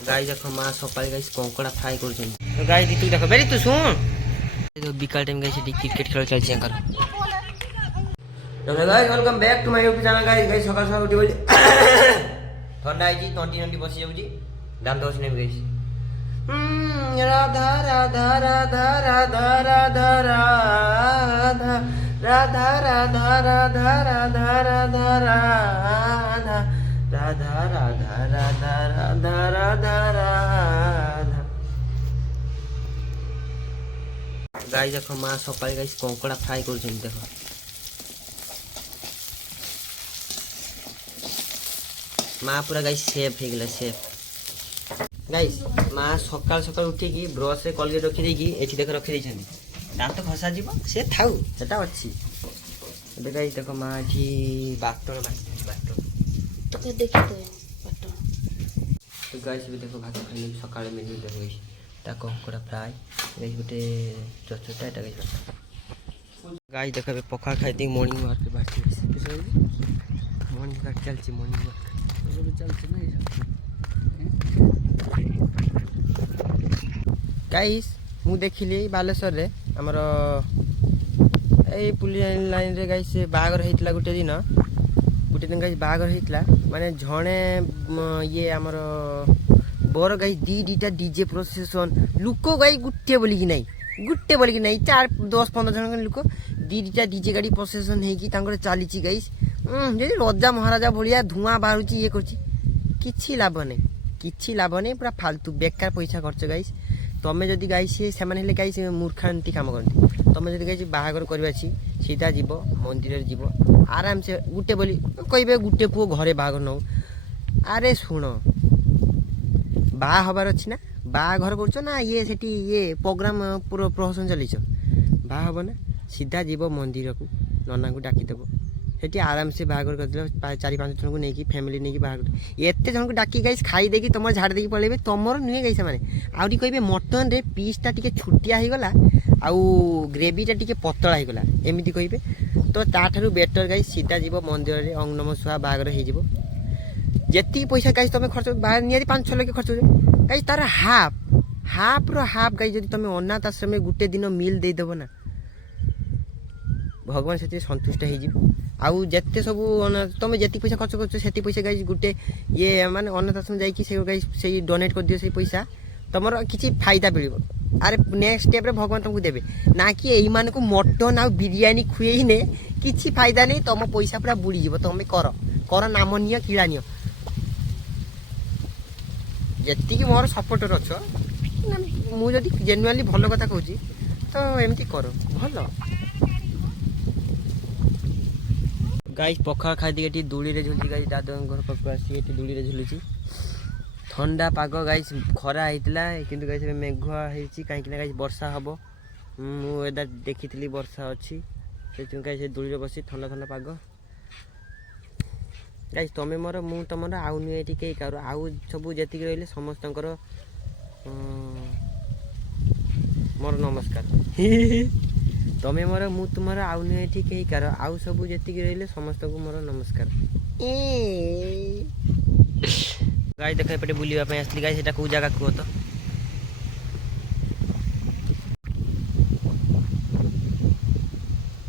Guys देखो माँ सकाल गाइस कंकड़ा फ्राई कर तो गाइस तू देखो बेरी तू सुन तो बिकाल टाइम गाइस क्रिकेट खेल चलछि अंकर तो guys welcome back to my YouTube channel guys guys सकाल सकाल उठी बोली ठंडा आइछि तंटी नंटी बसि जाउछि दाम दोस नेम गाइस राधा राधा राधा राधा राधा राधा राधा राधा राधा राधा राधा राधा राधा राधा राधा राधा राधा राधा गाइस देखो माँ सकाल गाइस कंकड़ा फ्राई कर देखो माँ पूरा गाइस सेफ हो गला सेफ गाइस माँ सकाल सकाल उठिकी ब्रश रे कलगेट रखी देकी एठी देख रखी देछन दांत खसा जीव से थाउ सेटा अछि एबे गाइस देखो माँ जी बाटण बाटण तो देखि तो तो गाइस भी देखो भात खाने सकाल मेन्यू देखो गाइस ता कंकड़ा फ्राई गाइस गोटे चचटा एटा गाइस देखो पखा खाई दी मॉर्निंग वॉक पे बाटी मॉर्निंग वॉक चलची मॉर्निंग वॉक चलची ना गाइस मु देखिली बालेश्वर रे हमर ए पुलिस लाइन रे गाइस बागर हेतला गुटे दिन गाइस बागर हेतला माने झणे ये हमर बोर गाइस दीटा डीजे प्रोसेसन लुको गाइस गुटे बोली कि नहीं 4 10 15 जन लुको दीटा डीजे गाड़ी प्रोसेसन हे कि तांकर चालीची गाइस जे राजा महाराजा भलिया धुआं बाहरुची ये करची किछि लाभ नहीं पूरा फालतू बेकार पैसा खर्च गाइस तमे जदि गाइस से माने हेले गाइस मूर्खांती काम करती तमे जदि गाइस बाहागर करबा छी सीधा जीव मंदिर रे जीव आराम से गुटे बोली कहबे गुटे पुओ घरे बाहागर न अरे सुनो बा हबार अछि ना बा घर करछो ना ये सेठी ये प्रोग्राम पूरा प्रहसन चलिछ बा हबो ना सीधा जीव मंदिर को नना को डाकी देबो सेठी आराम से बाहागर कर दिलो 4-5 जन को नेकी फैमिली नेकी बाहागर एते जन को डाकी गाइस खाई देकी तमर झाड़ देकी पळेबे तमर नुहे गाइस माने आउरी कहबे मटन रे पीस ता टिके छुटिया हे गला आउ ग्रेवी ता टिके पतला हे गला एमिति कहबे तो ताठारु बेटर गाइस सीधा जीव मंदिर रे अंग नम सुहा बाहागर हे जीवो जेती पैसा गाइस तमे खर्च बाहर निया 5-6 लाख खर्च हो गाइस तार हाफ रो हाफ गाइस जदि तमे अनाथ आश्रम में गुटे दिन मिल दे देबो ना भगवान से संतुष्ट हो जीव आउ जेते सब तुम जेति पैसा खर्च कर सेति पैसा गाइस गुटे ये माने अनाथ आश्रम जाई कि से गाइस से डोनेट कर दियो से पैसा तमरो किछि फायदा मिलिबो अरे नेक्स्ट स्टेप रे भगवान तुमको देबे ना कि एई मान को मटन आ बिरयानी खुएई ने किछि फायदा नहीं तुम पैसा पूरा बुड़ी जीवो तुम कर नाम नियो किळा नियो जेति कि मोर सपोर्टर अछो मु जदि जेन्युइनली भलो कथा कहूची तो एमती करो भलो गाइस पखा खाई दी दूली रे झुलची गाइस दादा घर पाक आसी एटी दूली रे झुलची ठंडा पाग गाइस खरा हेतला किंतु गाइस मेघुआ हेची काहे कि गाइस वर्षा हबो मु एदा देखितली वर्षा अछि से गाइस दूली रे बसी ठंडा पाग गाइस तमे मोर मु तमरा आउ नु एटी के करो आउ सब जेति रहले समस्त मोर नमस्कार तमे मोर मु तुम्हारा आउ नु एटी के करो आउ सब जेति रहले समस्त को मोर नमस्कार गाइस देखे पटे बुलिबा पे असली गाइस एटा को जगह को तो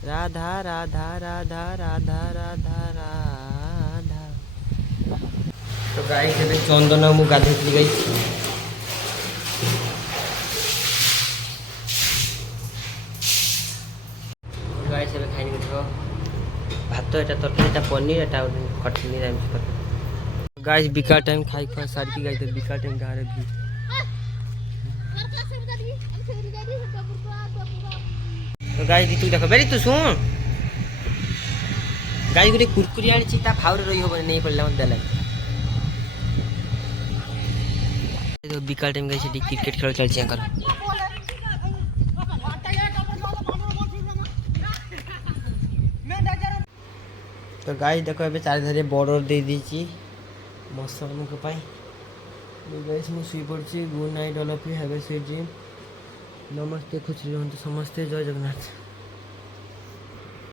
राधा राधा राधा राधा राधा राधा तो गाइस एबे चंदन मु गाधेतली गाइस गाइस एबे खाइ देखो भात एटा तरकारी एटा पनीर एटा खटनी राइस गाइस बिका टाइम खाई खा सारी की गाइस बिका टाइम गारे भी तो गाइस तू देखो बेरी तू सुन गाइस गुटे कुरकुरी आनी छि ता फाउरे रही होबे नहीं पड़ला मत देला तो बिका टाइम गाइस क्रिकेट खेल चलछि अंकर तो गाइस देखो एबे चार धरे बॉर्डर दे दीची मसल मुख पाई गाइस मु सुई पड़ची good night all of you have a sweet dream नमस्ते खुश रहंतु समस्ते जय जगन्नाथ।